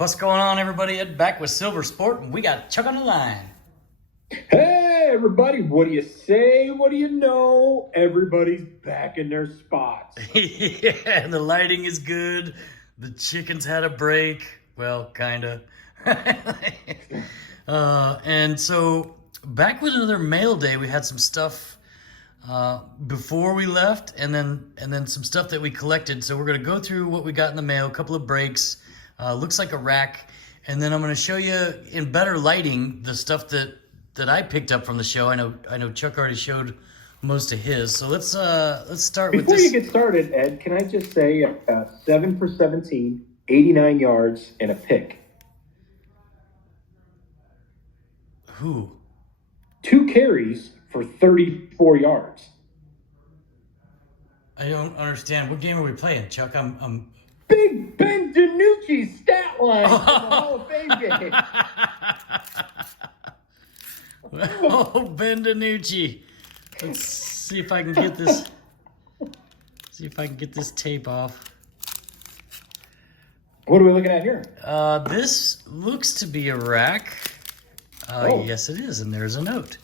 What's going on, everybody? Ed back with SLVRsport, and we got Chuck on the line. Hey, everybody. What do you say? What do you know? Everybody's back in their spots. Yeah, the lighting is good. The chickens had a break. Well, kind of. And so, back with another mail day, we had some stuff before we left, and then some stuff that we collected. So we're going to go through what we got in the mail, a couple of breaks. Looks like a rack. And then I'm going to show you in better lighting the stuff that I picked up from the show. I know Chuck already showed most of his. So let's start with this. Before you get started, Ed, can I just say 7 for 17, 89 yards, and a pick. Who? 2 carries for 34 yards. I don't understand. What game are we playing, Chuck? I'm Big Ben DiNucci's stat line from the Hall of Fame game. Oh, Ben DiNucci. Let's see if I can get this. See if I can get this tape off. What are we looking at here? This looks to be a rack. Yes, it is, and there's a note.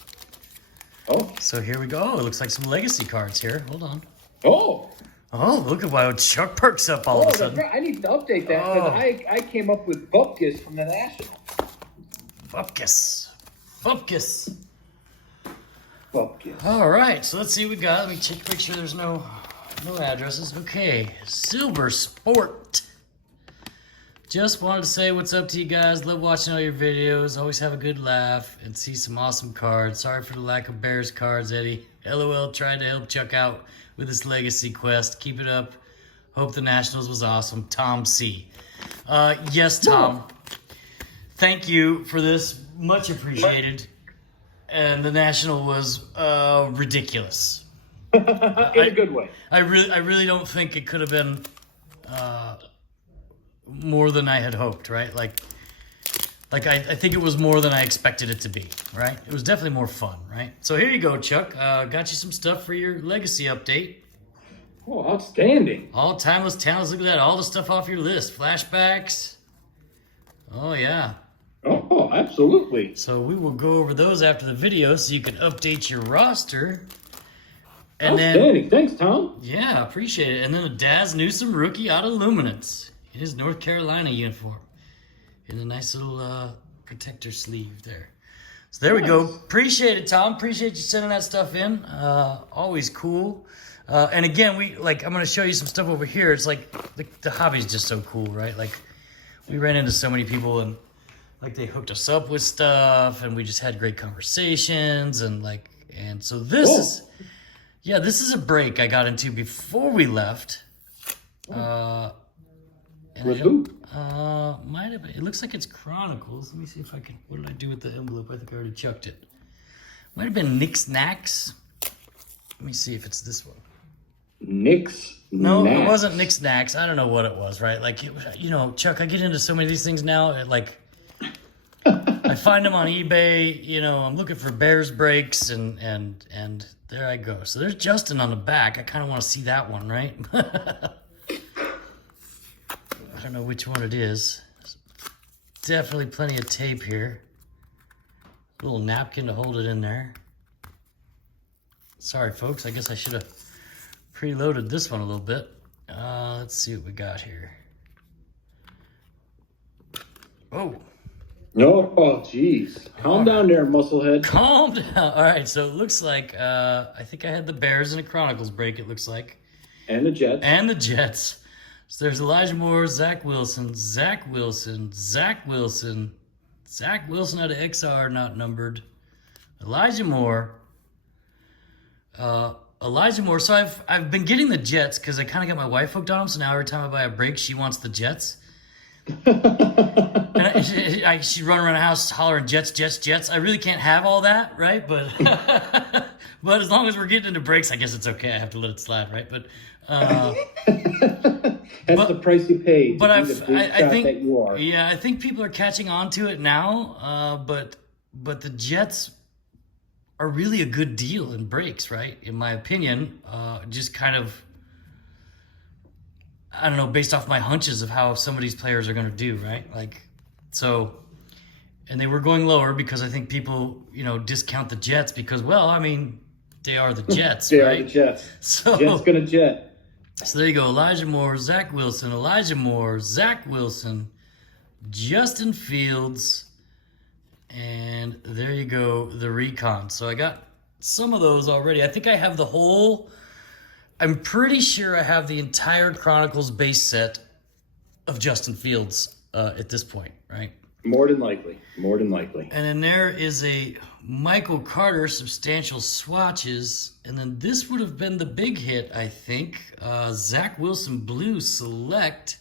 Oh. So here we go. Oh, it looks like some legacy cards here. Hold on. Oh, look at why Chuck perks up all of a sudden. Right. I need to update that because I came up with Bupkis from the National. Bupkis. All right, so let's see what we got. Let me check, make sure there's no addresses. Okay, SLVRsport. Just wanted to say what's up to you guys. Love watching all your videos. Always have a good laugh and see some awesome cards. Sorry for the lack of Bears cards, Eddie. LOL, trying to help Chuck out with his legacy quest. Keep it up. Hope the Nationals was awesome. Tom C. Yes, Tom. Thank you for this. Much appreciated. And the National was ridiculous. In a good way. I really don't think it could have been more than I had hoped, right? Like I think it was more than I expected it to be, right? It was definitely more fun, right? So here you go, Chuck. Got you some stuff for your legacy update. Oh, outstanding. All timeless talents. Look at that. All the stuff off your list. Flashbacks. Oh, yeah. Oh, absolutely. So we will go over those after the video so you can update your roster. And outstanding. Thanks, Tom. Yeah, appreciate it. And then a Daz Newsome rookie out of Luminance in his North Carolina uniform. In a nice little protector sleeve there. So there we go. Appreciate it, Tom. Appreciate you sending that stuff in. Always cool. And again, I'm going to show you some stuff over here. It's like the hobby's just so cool, right? Like we ran into so many people and like they hooked us up with stuff and we just had great conversations and so this is a break I got into before we left. With who? Might have been. It looks like it's Chronicles. Let me see if I can. What did I do with the envelope? I think I already chucked it. Might have been Nick's Knacks. Let me see if it's this one. Nick's No, Knacks. it wasn't Nick's Knacks. I don't know what it was, right? Like, Chuck, I get into so many of these things now. I find them on eBay. I'm looking for Bears breaks, and there I go. So there's Justin on the back. I kind of want to see that one, right? I don't know which one it is. Definitely plenty of tape here. A little napkin to hold it in there. Sorry, folks. I guess I should have preloaded this one a little bit. Let's see what we got here. Oh. Oh, jeez. Calm down there, musclehead. Calm down. All right, so it looks like I think I had the Bears in a Chronicles break, it looks like. And the Jets. So there's Elijah Moore, Zach Wilson out of XR, not numbered. Elijah Moore. So I've been getting the Jets because I kind of got my wife hooked on them. So now every time I buy a break, she wants the Jets. And she'd run around the house hollering Jets. I really can't have all that, right? But but as long as we're getting into breaks, I guess it's okay. I have to let it slide, right? But that's the price you pay. But I think that you are. Yeah, I think people are catching on to it now. But the Jets are really a good deal in breaks, right? In my opinion, just kind of I don't know, based off my hunches of how some of these players are going to do, right? Like, so, and they were going lower because I think people, discount the Jets because, well, I mean, they are the Jets, They right? are the Jets. So, Jets gonna jet. So there you go. Elijah Moore, Zach Wilson, Elijah Moore, Zach Wilson, Justin Fields, and there you go, the recon. So I got some of those already. I think I have I'm pretty sure I have the entire Chronicles base set of Justin Fields at this point, right? More than likely. And then there is a Michael Carter substantial swatches. And then this would have been the big hit, I think. Zach Wilson Blue Select.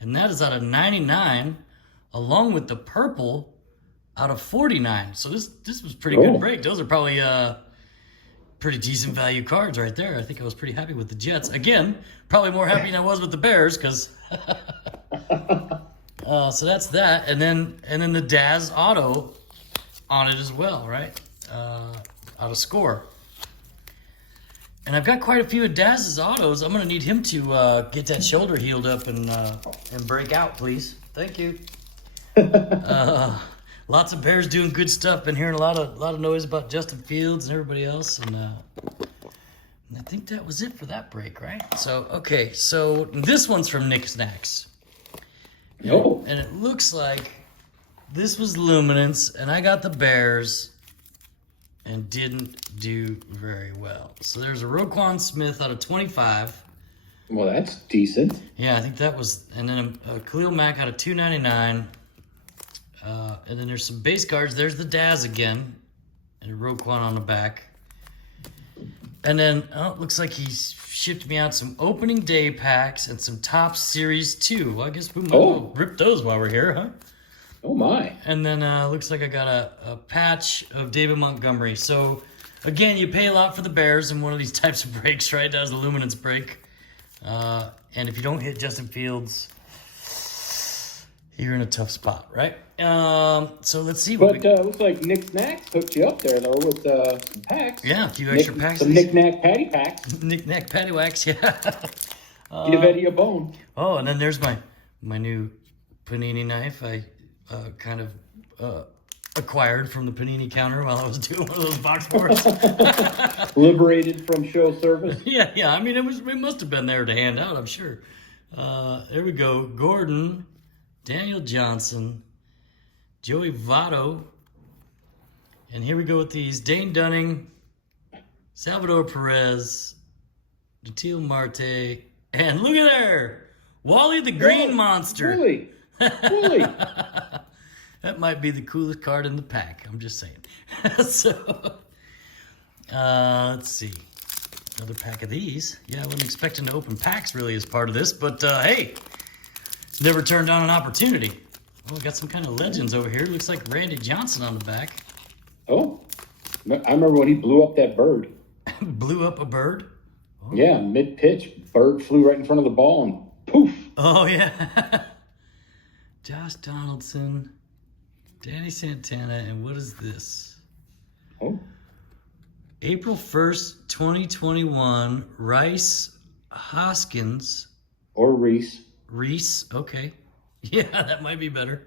And that is out of 99, along with the purple out of 49. So this was pretty good break. Those are probably pretty decent value cards right there. I think I was pretty happy with the Jets. Again, probably more happy than I was with the Bears because... so that's that, and then the Daz auto on it as well, right? Out of Score. And I've got quite a few of Daz's autos. I'm gonna need him to get that shoulder healed up and break out, please. Thank you. Lots of Bears doing good stuff. Been hearing a lot of noise about Justin Fields and everybody else, and I think that was it for that break, right? So okay, so this one's from Nick Snacks. No. And it looks like this was Luminance, and I got the Bears and didn't do very well. So there's a Roquan Smith out of 25. Well, that's decent. Yeah, I think that was, and then a Khalil Mack out of 299. And then there's some base cards. There's the Daz again, and a Roquan on the back. And then, it looks like he shipped me out some opening day packs and some Top Series 2. Well, I guess we might well rip those while we're here, huh? Oh, my. And then looks like I got a patch of David Montgomery. So, again, you pay a lot for the Bears in one of these types of breaks, right? That was a Luminance break. And if you don't hit Justin Fields, you're in a tough spot, right? So let's see what looks like Nick Snacks hooked you up there, though, with some packs. Yeah, a few extra packs. Some Nick Knack Patty packs. Nick Knack Patty Wax, yeah. Give Eddie a bone. Oh, and then there's my new Panini knife I kind of acquired from the Panini counter while I was doing one of those box sports. Liberated from show service. Yeah. I mean, it must have been there to hand out, I'm sure. There we go. Gordon, Daniel Johnson, Joey Votto, and here we go with these. Dane Dunning, Salvador Perez, Natil Marte, and look at there! Wally the Green Monster. Really? That might be the coolest card in the pack. I'm just saying. So, let's see. Another pack of these. Yeah, I wasn't expecting to open packs really as part of this, but hey, never turned down an opportunity. Oh, we got some kind of legends over here. Looks like Randy Johnson on the back. Oh, I remember when he blew up that bird. Blew up a bird? Oh. Yeah, mid-pitch, bird flew right in front of the ball and poof. Oh, yeah. Josh Donaldson, Danny Santana, and what is this? Oh. April 1st, 2021, Rice Hoskins. Or Reese. Reese, okay. Yeah, that might be better.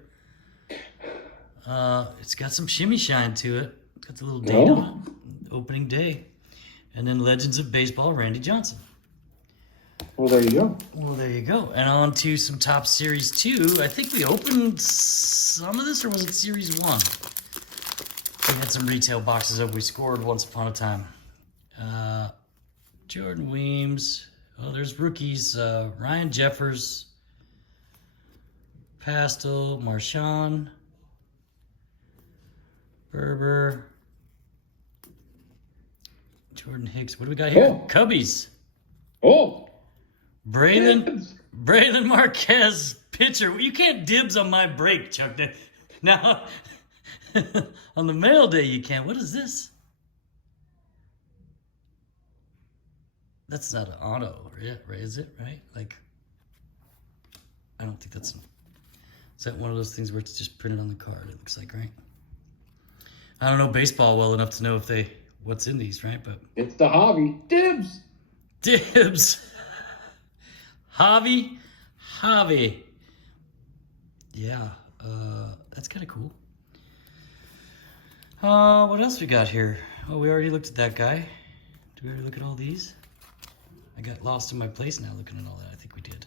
It's got some shimmy shine to it. It's got the little date on it. Opening day. And then Legends of Baseball, Randy Johnson. Well, there you go. And on to some Top Series 2. I think we opened some of this, or was it Series 1? We had some retail boxes up. We scored once upon a time. Jordan Weems. Oh, there's rookies. Ryan Jeffers. Pastel. Marshawn. Berber. Jordan Hicks. What do we got here? Oh. Cubbies. Oh. Braylon Marquez, pitcher. You can't dibs on my break, Chuck. Now, on the mail day you can. What is this? That's not an auto, right? Is it, right? Like, I don't think that's... Is that one of those things where it's just printed on the card, it looks like, right? I don't know baseball well enough to know if what's in these, right? But it's the hobby. Dibs. Javi. Yeah, that's kind of cool. What else we got here? Oh, we already looked at that guy. Did we already look at all these? I got lost in my place now looking at all that. I think we did.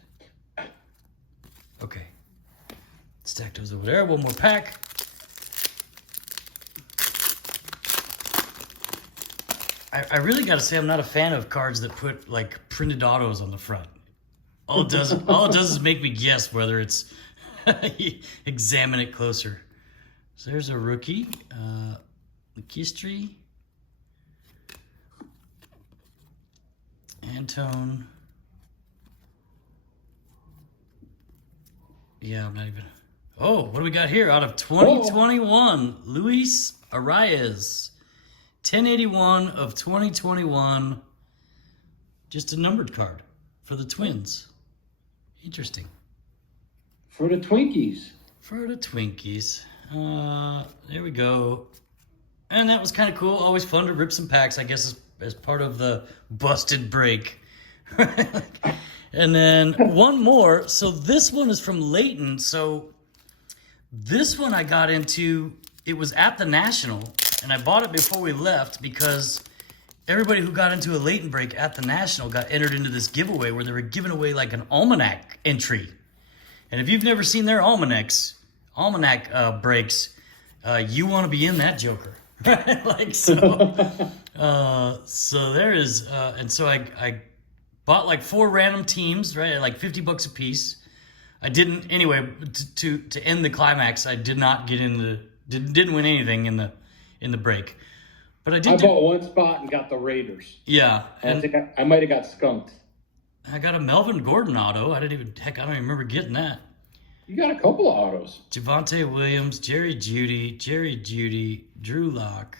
Okay. Stack those over there. One more pack. I really got to say I'm not a fan of cards that put like printed autos on the front. All it does is make me guess whether it's examine it closer. So there's a rookie, McKistry, Antone. Yeah, I'm not even. Oh, what do we got here? Out of 2021, Luis Arias. 1081 of 2021. Just a numbered card for the Twins. Interesting. For the Twinkies. There we go. And that was kind of cool. Always fun to rip some packs, I guess, as part of the busted break. And then one more. So this one is from Leighton. So this one I got into, it was at the National. And I bought it before we left because everybody who got into a Leighton break at the National got entered into this giveaway where they were giving away like an almanac entry. And if you've never seen their almanac breaks, you want to be in that joker. Like so. So there is, and so I bought like 4 random teams, right, at like $50 a piece. I didn't anyway to end the climax. I did not get didn't win anything in the break, but I bought one spot and got the Raiders. Yeah, and I think I might have got skunked. I got a Melvin Gordon auto. I don't even remember getting that. You got a couple of autos. Javonte Williams, Jerry Jeudy, Drew Lock,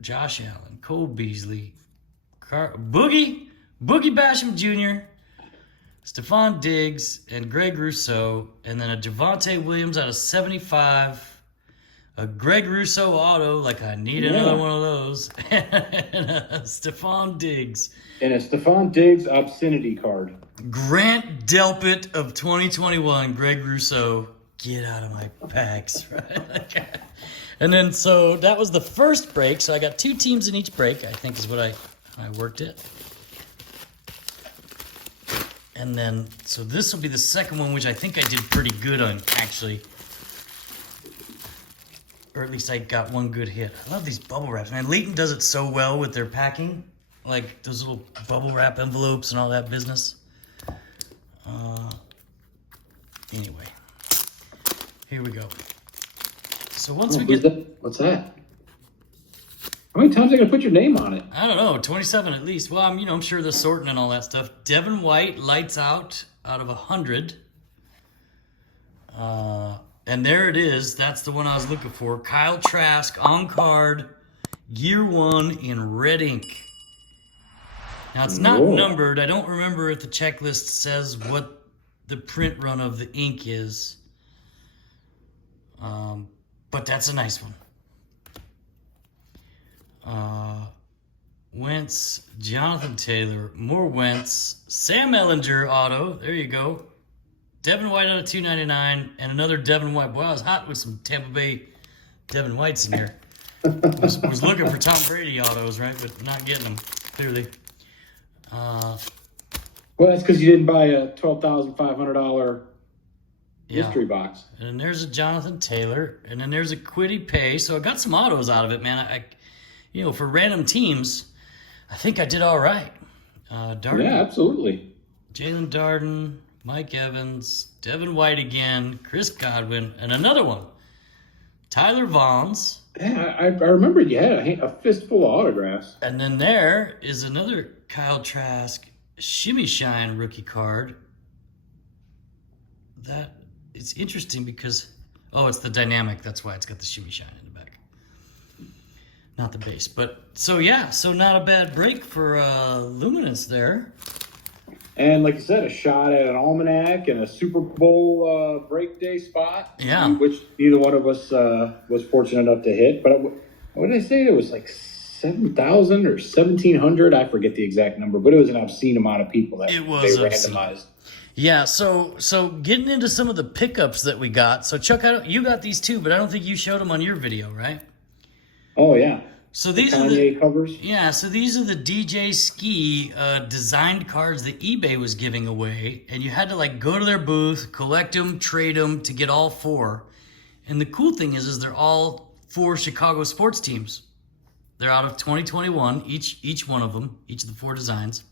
Josh Allen, Cole Beasley, Boogie Basham Jr., Stephon Diggs, and Greg Rousseau, and then a Javonte Williams out of 75. A Greg Rousseau auto, like I need another one of those. And a Stephon Diggs. And a Stephon Diggs obscenity card. Grant Delpit of 2021, Greg Rousseau. Get out of my packs, right? And then, so that was the first break. So I got 2 teams in each break, I think is what I worked it. And then, so this will be the second one, which I think I did pretty good on, actually. Or at least I got one good hit. I love these bubble wraps, man. Leighton does it so well with their packing. Like those little bubble wrap envelopes and all that business. Anyway, here we go. So once we get... What's that? How many times are they going to put your name on it? I don't know, 27 at least. Well, I'm sure the sorting and all that stuff. Devin White, lights out of 100. And there it is. That's the one I was looking for. Kyle Trask on card, year 1 in red ink. Now, it's not numbered. I don't remember if the checklist says what the print run of the ink is. But that's a nice one. Wentz, Jonathan Taylor, more Wentz, Sam Ellinger auto. There you go. Devin White out of 299, and another Devin White. Boy, I was hot with some Tampa Bay Devin Whites in here. was looking for Tom Brady autos, right? But not getting them, clearly. Well, that's because you didn't buy a $12,500 mystery box. And then there's a Jonathan Taylor, and then there's a Kwity Paye. So I got some autos out of it, man. I for random teams, I think I did all right. Darden, yeah, absolutely. Jalen Darden, Mike Evans, Devin White again, Chris Godwin, and another one. Tyler Vaughns. Yeah, I remember you had a fistful of autographs. And then there is another Kyle Trask Shimmy Shine rookie card. That it's interesting because, it's the dynamic. That's why it's got the Shimmy Shine in the back. Not the base. But, so not a bad break for Luminance there. And like you said, a shot at an almanac and a Super Bowl break day spot. Yeah. Which neither one of us was fortunate enough to hit. But what did I say? It was like 7,000 or 1,700. I forget the exact number, but it was an obscene amount of people that they randomized. Yeah, so getting into some of the pickups that we got. So Chuck, you got these too, but I don't think you showed them on your video, right? Oh yeah. So these Kanye are the covers. Yeah, so these are the DJ Skee designed cards that eBay was giving away, and you had to like go to their booth, collect them, trade them to get all 4. And the cool thing is they're all 4 Chicago sports teams. They're out of 2021, each one of them, each of the 4 designs.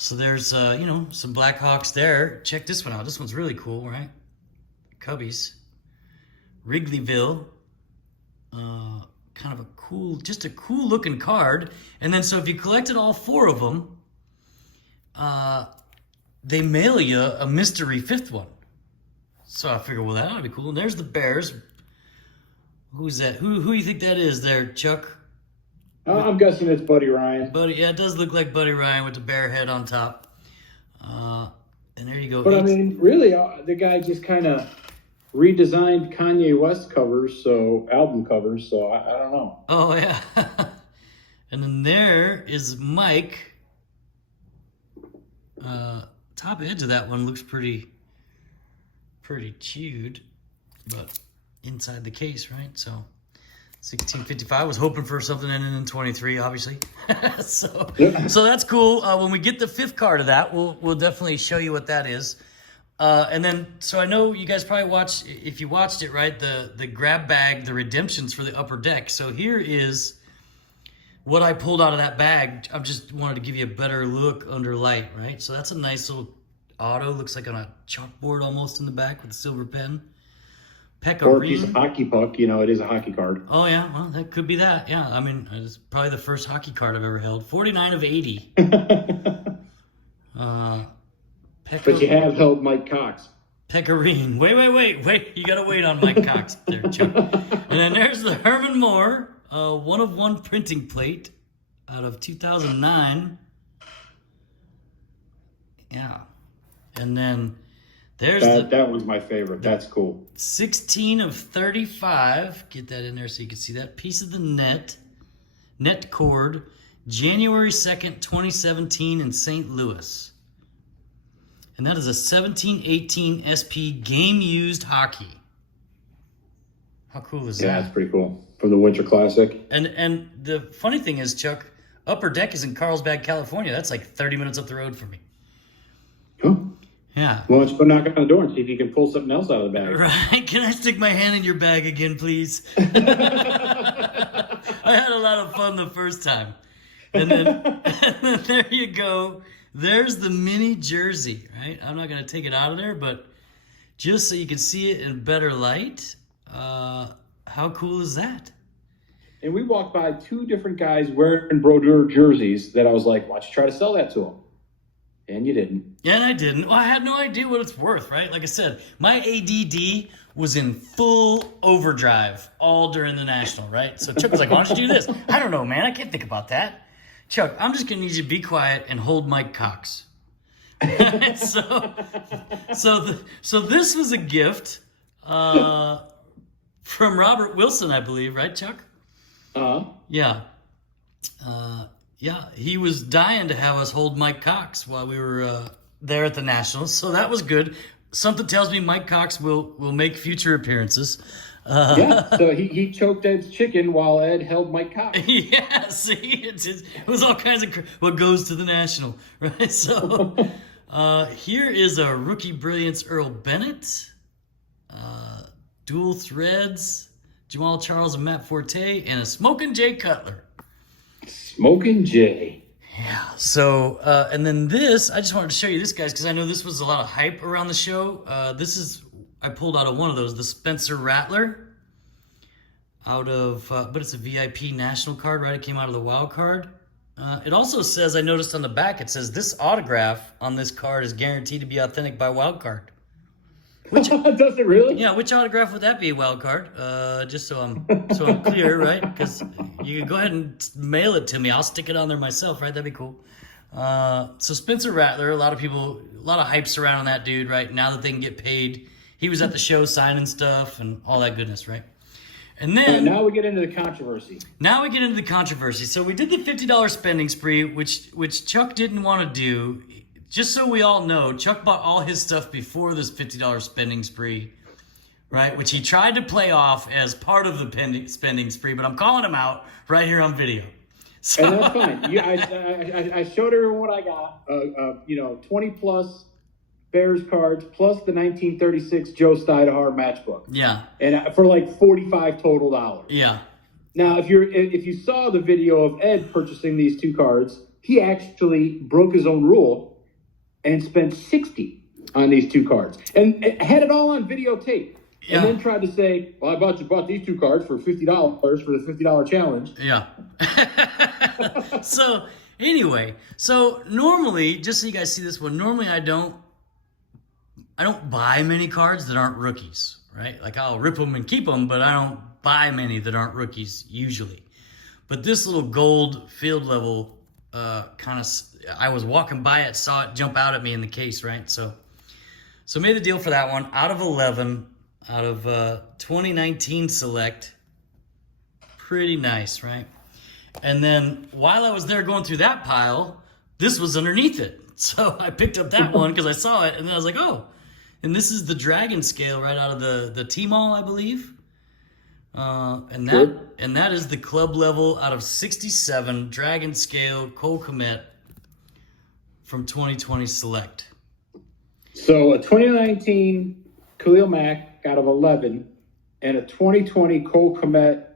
So there's, some Blackhawks there. Check this one out. This one's really cool, right? Cubbies. Wrigleyville. Kind of a cool looking card. And then so if you collected all 4 of them, they mail you a mystery 5th one. So I figured, well, that ought to be cool. And there's the Bears. Who's that? Who do you think that is there, Chuck? I'm guessing it's Buddy Ryan. Yeah, it does look like Buddy Ryan with the bear head on top. And there you go. But I mean, really, the guy just kind of redesigned Kanye West covers, album covers. So I don't know. Oh yeah. And then there is Mike. Top edge of that one looks pretty chewed, but inside the case, right? So 1655, was hoping for something ending in 23, obviously. so that's cool. When we get the 5th card of that, we'll definitely show you what that is. And then, so I know you guys probably watched, if you watched it, right, the grab bag, the redemptions for the upper deck. So here is what I pulled out of that bag. I just wanted to give you a better look under light, right? So that's a nice little auto. Looks like on a chalkboard almost in the back with a silver pen. Or a piece of hockey puck. It is a hockey card. Oh, yeah. Well, that could be that. Yeah. I mean, it's probably the first hockey card I've ever held. 49 of 80. But you have held Mike Cox. Pecorine. Wait. You got to wait on Mike Cox there, Chuck. And then there's the Herman Moore 1-of-1 printing plate out of 2009. Yeah. And then there's that one's my favorite. That's cool. 16 of 35. Get that in there so you can see that piece of the net cord, January 2nd, 2017 in St. Louis. And that is a 17-18 SP game used hockey. How cool is that? Yeah, that's pretty cool. From the Winter Classic. And the funny thing is, Chuck, Upper Deck is in Carlsbad, California. That's like 30 minutes up the road from me. Huh? Yeah. Well, let's go knock on the door and see if you can pull something else out of the bag. Right. Can I stick my hand in your bag again, please? I had a lot of fun the first time. And then there you go. There's the mini jersey, right? I'm not going to take it out of there, but just so you can see it in better light, how cool is that? And we walked by 2 different guys wearing Brodeur jerseys that I was like, why don't you try to sell that to them? And you didn't. Yeah, and I didn't. Well, I had no idea what it's worth, right? Like I said, my ADD was in full overdrive all during the National, right? So Chuck was like, why don't you do this? I don't know, man. I can't think about that. Chuck, I'm just going to need you to be quiet and hold Mike Cox. so this was a gift from Robert Wilson, I believe, right, Chuck? Yeah. Yeah, he was dying to have us hold Mike Cox while we were there at the Nationals, so that was good. Something tells me Mike Cox will make future appearances. Yeah, so he choked Ed's chicken while Ed held Mike Cox. Yeah, see, it was all kinds of what goes to the National, right? So here is a Rookie Brilliance Earl Bennett, dual threads, Jamal Charles and Matt Forte, and a Smokin' Jay Cutler. Smokin' Jay. Yeah, so, and then this, I just wanted to show you this, guys, because I know this was a lot of hype around the show. I pulled out of one of those, the Spencer Rattler, but it's a VIP national card, right? It came out of the wild card. It also says, I noticed on the back, it says this autograph on this card is guaranteed to be authentic by wild card. Does it really? Yeah, which autograph would that be, wild card? Just so I'm clear, right? Because you can go ahead and mail it to me. I'll stick it on there myself, right? That'd be cool. So Spencer Rattler, a lot of hype surrounding that dude, right? Now that they can get paid. He was at the show signing stuff and all that goodness, right? And then now we get into the controversy. So we did the $50 spending spree, which Chuck didn't want to do. just so we all know, Chuck bought all his stuff before this $50 spending spree, right? Which he tried to play off as part of the spending spree, but I'm calling him out right here on video. So, and that's fine. I showed everyone what I got. 20 plus Bears cards plus the 1936 Joe Steinhardt matchbook. Yeah. And for like $45 total. Yeah. Now, if you saw the video of Ed purchasing these 2 cards, he actually broke his own rule and spent $60 on these 2 cards and had it all on videotape. Yeah. And then tried to say, well, I bought these 2 cards for $50 for the $50 challenge. Yeah. So anyway, normally, just so you guys see this one, normally I don't buy many cards that aren't rookies, right? Like I'll rip them and keep them, but I don't buy many that aren't rookies usually. But this little gold field level I was walking by it, saw it jump out at me in the case, right? So made the deal for that one. Out of 11, out of 2019 select. Pretty nice, right? And then while I was there going through that pile, this was underneath it. So I picked up that one because I saw it, and then I was like, oh. And this is the Dragon Scale right out of the T-Mall, I believe. And that is the club level out of 67 Dragon Scale Cole Kmet from 2020 Select. So a 2019 Khalil Mack out of 11 and a 2020 Cole Kmet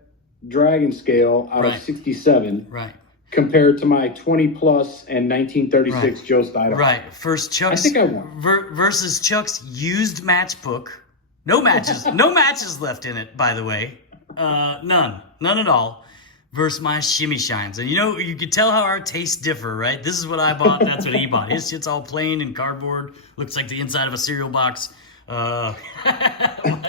Dragon Scale out of 67. Right. Compared to my 20 plus and 1936 Joe Steinhardt. Right. First Chuck's, I think I won. Versus Chuck's used matchbook. No matches. No matches left in it, by the way. None at all. Versus my shimmy shines. And you can tell how our tastes differ, right? This is what I bought, that's what he bought. His shit's all plain and cardboard. Looks like the inside of a cereal box. My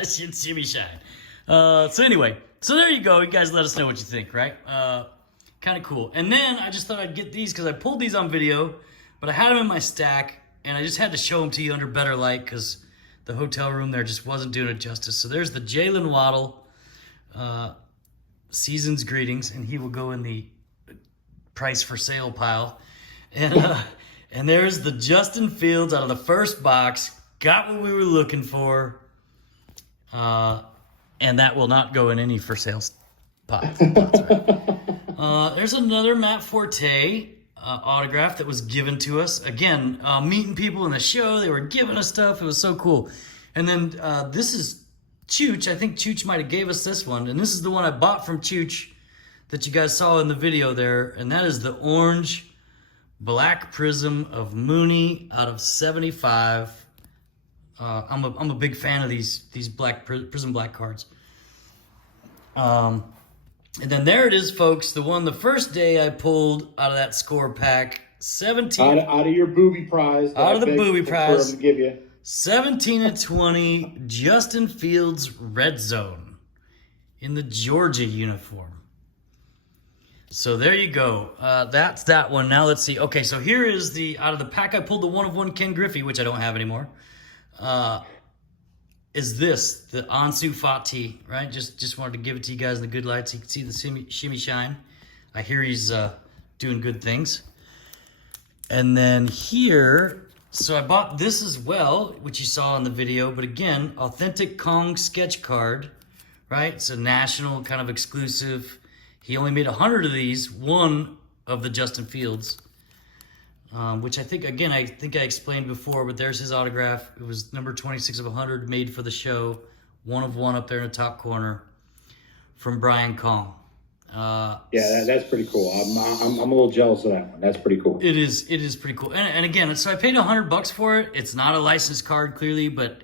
shit's shimmy shine. So anyway, there you go. You guys let us know what you think, right? Kind of cool. And then I just thought I'd get these because I pulled these on video, but I had them in my stack, and I just had to show them to you under better light because the hotel room there just wasn't doing it justice. So there's the Jalen Waddle season's greetings, and he will go in the price for sale pile. And there's the Justin Fields out of the first box. Got what we were looking for. And that will not go in any for sale pots. There's another Matt Forte autograph that was given to us. Again, meeting people in the show. They were giving us stuff. It was so cool. And then this is Chooch. I think Chooch might have gave us this one. And this is the one I bought from Chooch that you guys saw in the video there. And that is the orange black prism of Mooney out of 75. I'm a big fan of these black Prizm black cards. And then there it is, folks. The first day I pulled out of that score pack, 17. Out of your booby prize. Out of the booby prize. To give you. 17/20 Justin Fields Red Zone in the Georgia uniform. So there you go. That's that one. Now let's see. Okay, so here is out of the pack I pulled the 1/1 Ken Griffey, which I don't have anymore. Is this the Ansu Fati, right? Just wanted to give it to you guys in the good light so you can see the shimmy shine. I hear he's doing good things. And then here, so I bought this as well, which you saw in the video, but again, authentic Kong sketch card, right? It's a national kind of exclusive. He only made 100 of these, one of the Justin Fields. Which I think I explained before, but there's his autograph. It was number 26 of 100, made for the show. 1/1 up there in the top corner from Brian Kong. Yeah, that's pretty cool. I'm a little jealous of that one. That's pretty cool. It is pretty cool. And again, so I paid $100 for it. It's not a licensed card, clearly, but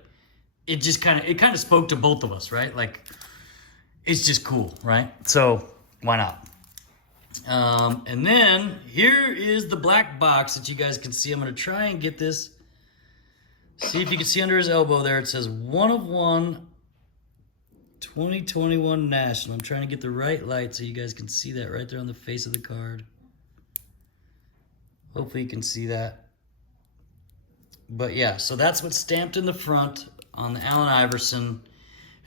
it just kind of spoke to both of us, right? Like, it's just cool, right? So why not? And then here is the black box that you guys can see. I'm going to try and get this. See if you can see under his elbow there. It says 1/1 2021 National. I'm trying to get the right light so you guys can see that right there on the face of the card. Hopefully you can see that. But yeah, so that's what's stamped in the front on the Allen Iverson.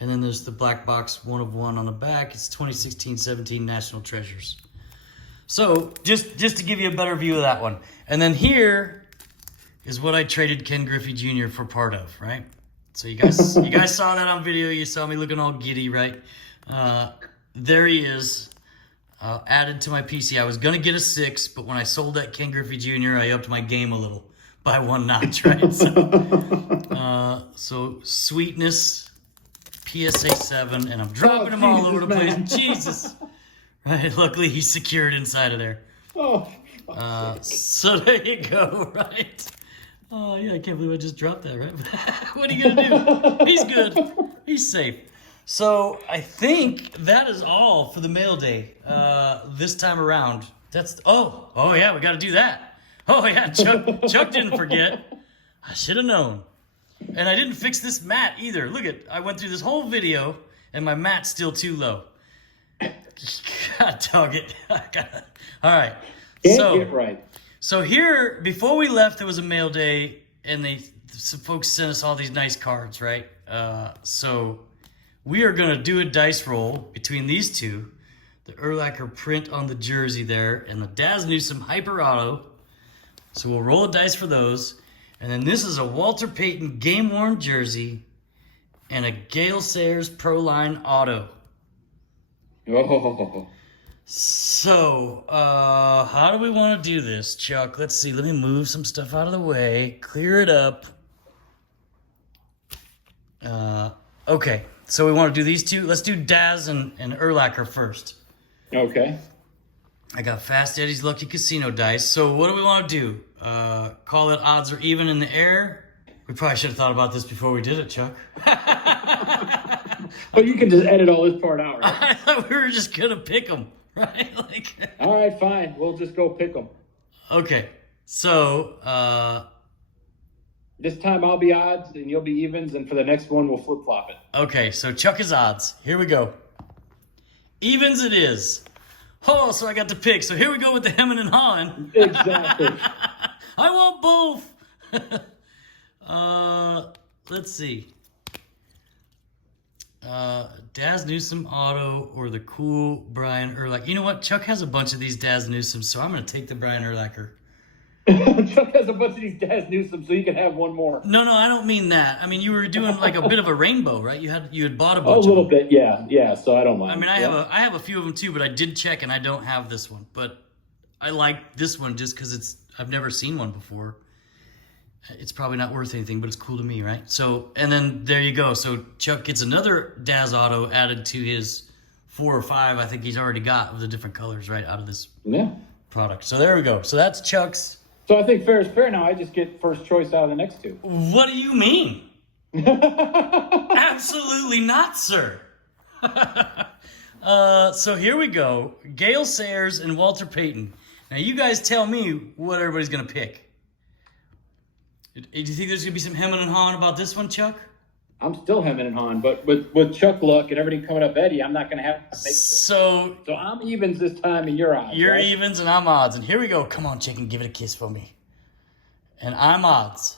And then there's the black box 1/1 on the back. It's 2016-17 National Treasures. So just to give you a better view of that one. And then here is what I traded Ken Griffey Jr. for part of, right? So you guys saw that on video. You saw me looking all giddy, right? There he is, added to my PC. I was going to get a 6, but when I sold that Ken Griffey Jr., I upped my game a little by 1 notch, right? So Sweetness, PSA 7, and I'm dropping them all over the place. Jesus. Right, luckily he's secured inside of there. So there you go, right? Oh, yeah, I can't believe I just dropped that, right? What are you going to do? He's good. He's safe. So I think that is all for the mail day this time around. Oh, yeah, we got to do that. Oh, yeah, Chuck didn't forget. I should have known. And I didn't fix this mat either. Look I went through this whole video, and my mat's still too low. God dog it. All right. Get right. So here, before we left, there was a mail day, and some folks sent us all these nice cards, right? So we are going to do a dice roll between these two. The Urlacher print on the jersey there, and the Daz Newsome Hyper Auto. So we'll roll a dice for those. And then this is a Walter Payton game-worn jersey and a Gale Sayers Pro Line Auto. Oh. So, how do we want to do this, Chuck? Let's see. Let me move some stuff out of the way. Clear it up. Okay. So we want to do these two. Let's do Daz and Urlacher first. Okay. I got Fast Eddie's Lucky Casino dice. So what do we want to do? Call it odds are even in the air? We probably should have thought about this before we did it, Chuck. But you can just edit all this part out, right? I thought we were just going to pick them, right? All right, fine. We'll just go pick them. Okay. So, this time I'll be odds and you'll be evens, and for the next one, we'll flip-flop it. Okay, so Chuck is odds. Here we go. Evens it is. Oh, so I got to pick. So here we go with the hemming and hawing. Exactly. I want both. Let's see. Daz Newsome Auto or the cool Brian Urlacher. You know what? Chuck has a bunch of these Daz Newsome, so I'm going to take the Brian Urlacher. Chuck has a bunch of these Daz Newsome, so you can have one more. No, I don't mean that. I mean, you were doing like a bit of a rainbow, right? You had bought a bunch of them. A little bit, yeah, so I don't mind. I mean, I have a few of them too, but I did check and I don't have this one. But I like this one just because I've never seen one before. It's probably not worth anything, but it's cool to me, right? So, and then there you go. So Chuck gets another Daz Auto added to his 4 or 5, I think he's already got, of the different colors, right, out of this product. So there we go. So that's Chuck's. So I think fair is fair now. I just get first choice out of the next two. What do you mean? Absolutely not, sir. So here we go. Gale Sayers and Walter Payton. Now you guys tell me what everybody's going to pick. Do you think there's going to be some hemming and hawing about this one, Chuck? I'm still hemming and hawing, but with Chuck luck and everything coming up Eddie, I'm not going to have to make So I'm evens this time and you're odds. You're right? evens and I'm odds. And here we go. Come on, chicken, give it a kiss for me. And I'm odds.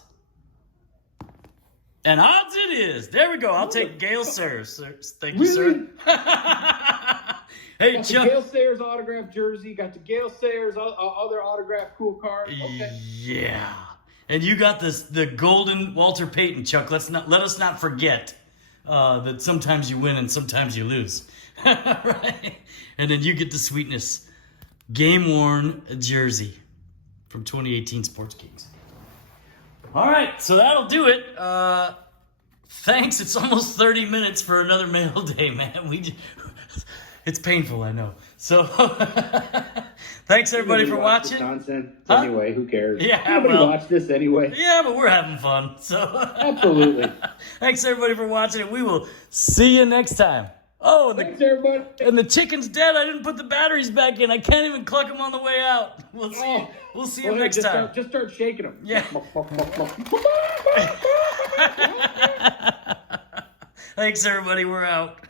And odds it is. There we go. I'll take Gale Sayers. Thank you, sir. Hey, got Chuck. the Gale Sayers autographed jersey. Got the Gale Sayers other autographed cool card. Okay. Yeah. And you got the golden Walter Payton, Chuck. Let us not forget that sometimes you win and sometimes you lose. Right? And then you get the Sweetness game-worn jersey from 2018 Sports Kings. All right, so that'll do it. Thanks. It's almost 30 minutes for another mail day, man. It's painful, I know. So, thanks everybody for watching. Nonsense. Anyway, who cares? Yeah, nobody watched this anyway. Yeah, but we're having fun. So, absolutely. Thanks everybody for watching, and we will see you next time. Oh, and thanks everybody. And the chicken's dead. I didn't put the batteries back in. I can't even cluck them on the way out. We'll see. We'll see you next time. Just start shaking them. Yeah. Thanks everybody. We're out.